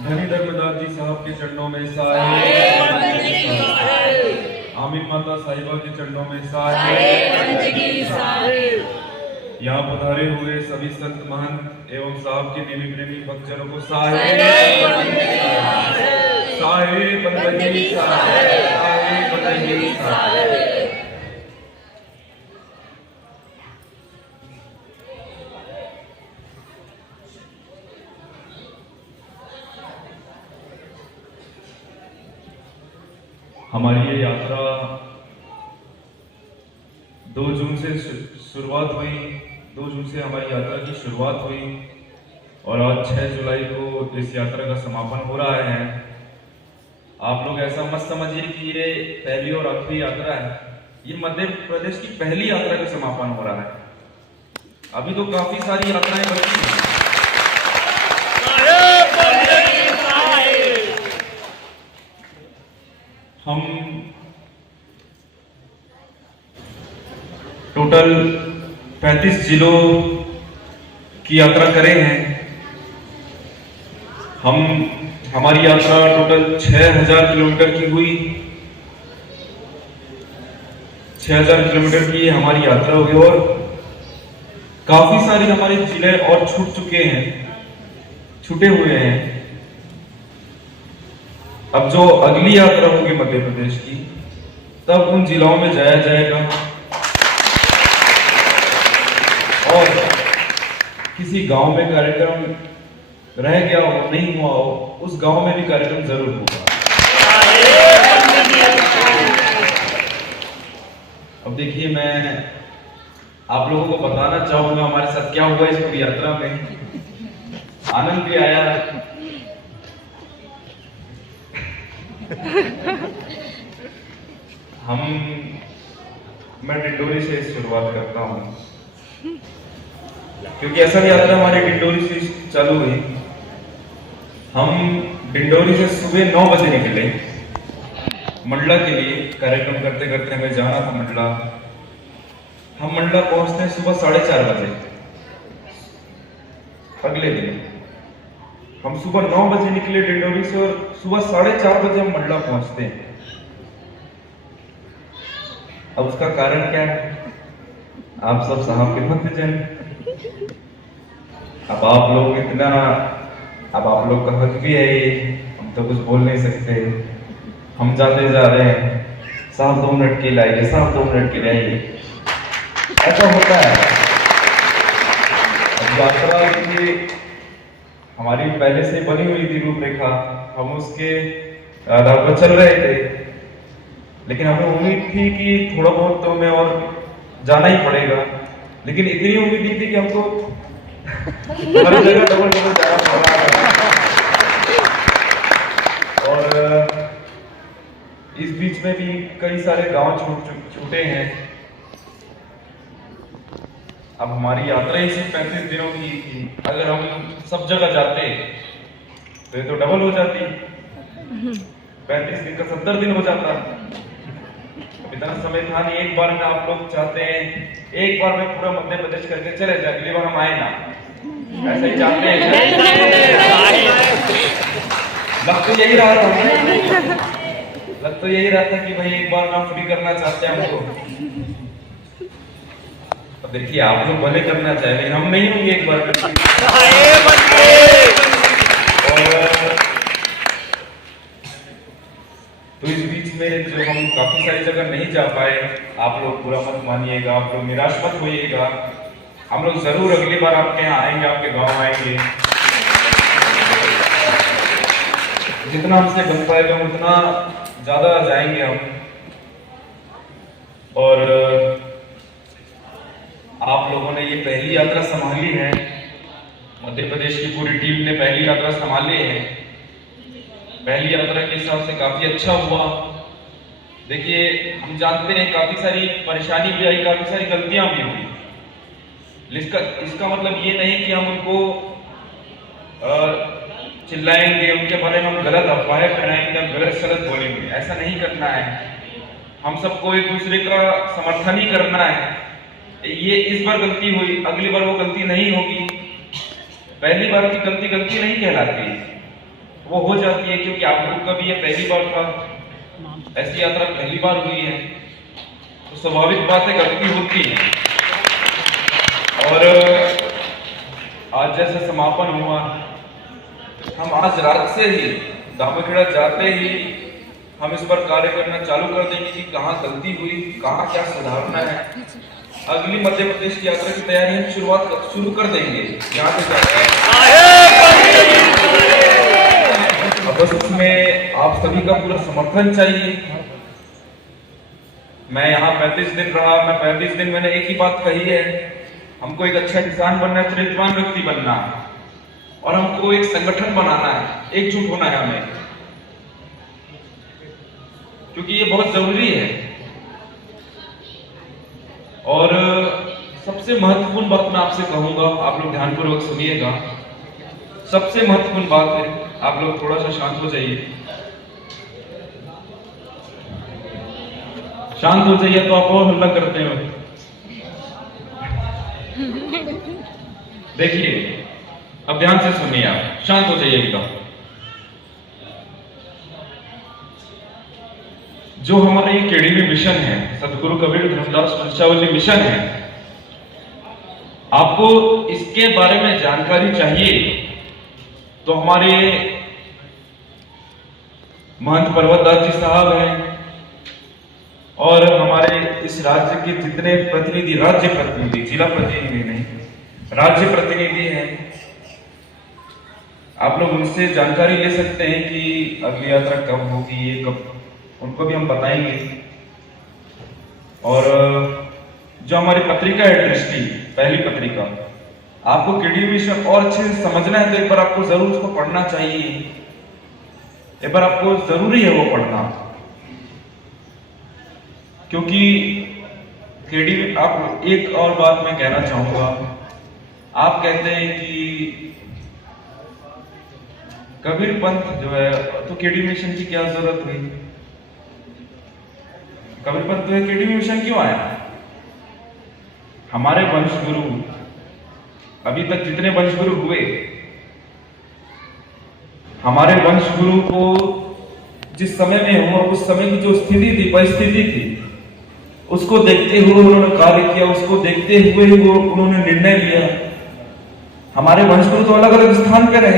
धनी धर्मदास जी साहब के चरणों में साए, आमीन माता साहिबा के चरणों में साए। यहाँ पधारे हुए सभी संत महंत एवं साहब के नेमी प्रेमी भक्तजनों को साए साए बंदगी साए बंदगी साए। हमारी ये यात्रा 2 जून से शुरुआत हुई। 2 जून से हमारी यात्रा की शुरुआत हुई और आज 6 जुलाई को इस यात्रा का समापन हो रहा है। आप लोग ऐसा मत समझिए कि ये पहली और आखिरी यात्रा है। ये मध्य प्रदेश की पहली यात्रा का समापन हो रहा है। अभी तो काफी सारी यात्राएं बची हैं। हम टोटल 35 जिलों की यात्रा करे हैं। हमारी यात्रा टोटल 6000 किलोमीटर की हुई। 6000 किलोमीटर की हमारी यात्रा हुई और काफी सारे हमारे जिले और छूटे हुए हैं। अब जो अगली यात्रा होगी मध्य प्रदेश की, तब उन जिलों में जाया जाएगा और किसी गांव में कार्यक्रम रह गया हो, नहीं हुआ हो, उस गांव में भी कार्यक्रम जरूर होगा। अब देखिए, मैं आप लोगों को बताना चाहूंगा हमारे साथ क्या हुआ इस पूरी यात्रा में। आनंद भी आया। मैं डिंडोरी से शुरुआत करता हूँ क्योंकि ऐसा यात्रा हमारी डिंडोरी से चालू हुई। हम डिंडोरी से सुबह 9 बजे निकले मंडला के लिए। कार्यक्रम करते करते हमें जाना था मंडला। हम मंडला पहुंचते हैं सुबह 4:30 बजे। अगले दिन हम सुबह 9 बजे निकले डिंडोरी से और सुबह 4:30 बजे हम मंडला पहुंचते हैं। अब उसका कारण क्या है? आप सब साहब के भक्तजन। अब आप लोग का हक भी है ये, हम तो कुछ बोल नहीं सकते। हम जाते जा रहे हैं, साहब 2 मिनट के लाइए, साहब 2 मिनट के लाइए, ऐसा होता है। यात्रा की हमारी पहले से बनी हुई थी रूपरेखा, हम उसके आधार पर चल रहे थे। लेकिन हमें उम्मीद थी कि थोड़ा बहुत तो हमें और जाना ही पड़ेगा। लेकिन इतनी उम्मीद नहीं थी कि हमको हर जगह डबल जाना पड़ रहा है। और इस बीच में भी कई सारे गांव छूटे हैं। अब हमारी यात्रा ही सिर्फ 35 दिनों की थी। अगर हम सब जगह जाते तो ये तो डबल हो जाती। 35 दिन का 70 दिन हो जाता। इतना समय था नहीं। एक बार में आप लोग चाहते हैं एक बार में पूरा मध्य प्रदेश करके चले जाए, अगली बार हम आए ना, ऐसा ही चाहते हैं। लग तो यही रहा था कि भाई एक बार ना फ्री करना चाहते हैं हमको। अब देखिए, आप लोग भले करना चाहे लेकिन हम नहीं होंगे एक बार। तो इस बीच में जो हम काफी सारी जगह नहीं जा पाए, आप लोग बुरा मत मानिएगा, आप लोग निराश मत होइएगा। हम लोग जरूर अगली बार आपके यहाँ आएंगे, आपके गांव आएंगे। जितना हमसे बन पाएगा उतना ज्यादा जाएंगे हम। और आप लोगों ने ये पहली यात्रा संभाली है। मध्य प्रदेश की पूरी टीम ने पहली यात्रा संभाली है। पहली यात्रा के हिसाब से काफी अच्छा हुआ। देखिए, हम जानते हैं काफी सारी परेशानी भी आई, काफी सारी गलतियां भी हुई। इसका मतलब ये नहीं कि हम उनको चिल्लाएंगे, उनके बारे में हम गलत अफवाहें फैलाएंगे, गलत सलत बोलेंगे। ऐसा नहीं करना है। हम सबको एक दूसरे का समर्थन ही करना है। ये इस बार गलती हुई, अगली बार वो गलती नहीं होगी। पहली बार की गलती गलती नहीं कहलाती, वो हो जाती है, क्योंकि आप लोग का भी ये पहली बार था, ऐसी यात्रा पहली बार हुई है, तो स्वाभाविक बात है गलती होती है। और आज जैसे समापन हुआ, हम आज रात से ही दामोखेड़ा जाते ही हम इस पर कार्य करना चालू कर देंगे कि कहाँ गलती हुई, कहाँ क्या सुधारना है। अगली मध्य प्रदेश की यात्रा की तैयारी हम शुरू कर देंगे यहाँ से जाकर। अब बस उसमें आप सभी का पूरा समर्थन चाहिए। मैं यहाँ 35 दिन रहा, मैं 35 दिन मैंने एक ही बात कही है, हमको एक अच्छा किसान बनना है, चरित्रवान व्यक्ति बनना है, और हमको एक संगठन बनाना है, एकजुट होना है हमें, क्योंकि ये बहुत जरूरी है। और सबसे महत्वपूर्ण बात मैं आपसे कहूंगा, आप लोग ध्यानपूर्वक सुनिएगा। सबसे महत्वपूर्ण बात है, आप लोग थोड़ा सा शांत हो जाइए, शांत हो जाइए, तो आप और हल्ला करते हो। देखिए, अब ध्यान से सुनिए, आप शांत हो जाइए एकदम। जो हमारा ये केडीवी मिशन है, सतगुरु कबीर धर्मदास वंशावली मिशन है, आपको इसके बारे में जानकारी चाहिए तो हमारे महंत पर्वतदास जी साहब हैं, और हमारे इस राज्य के जितने प्रतिनिधि, राज्य प्रतिनिधि, जिला प्रतिनिधि नहीं, राज्य प्रतिनिधि हैं, आप लोग उनसे जानकारी ले सकते हैं कि अगली यात्रा कब होगी, ये कब, उनको भी हम बताएंगे। और जो हमारी पत्रिका है दृष्टि, पहली पत्रिका, आपको केडीवी मिशन और अच्छे से समझना है तो एक बार आपको जरूर उसको पढ़ना चाहिए, एक बार आपको जरूरी है वो पढ़ना, क्योंकि केडीवी, आप एक और बात मैं कहना चाहूंगा, आप कहते हैं कि कबीर पंथ जो है तो केडीवी मिशन की क्या जरूरत हुई, कबीर पंथ जो है केडीवी मिशन क्यों आया। हमारे वंश गुरु, अभी तक जितने वंश गुरु हुए, हमारे वंश गुरु को जिस समय में हुआ, उस समय की जो स्थिति थी, परिस्थिति थी, उसको देखते हुए उन्होंने कार्य किया, उसको देखते हुए वो उन्होंने निर्णय लिया। हमारे वंश गुरु तो अलग अलग स्थान पे रहे,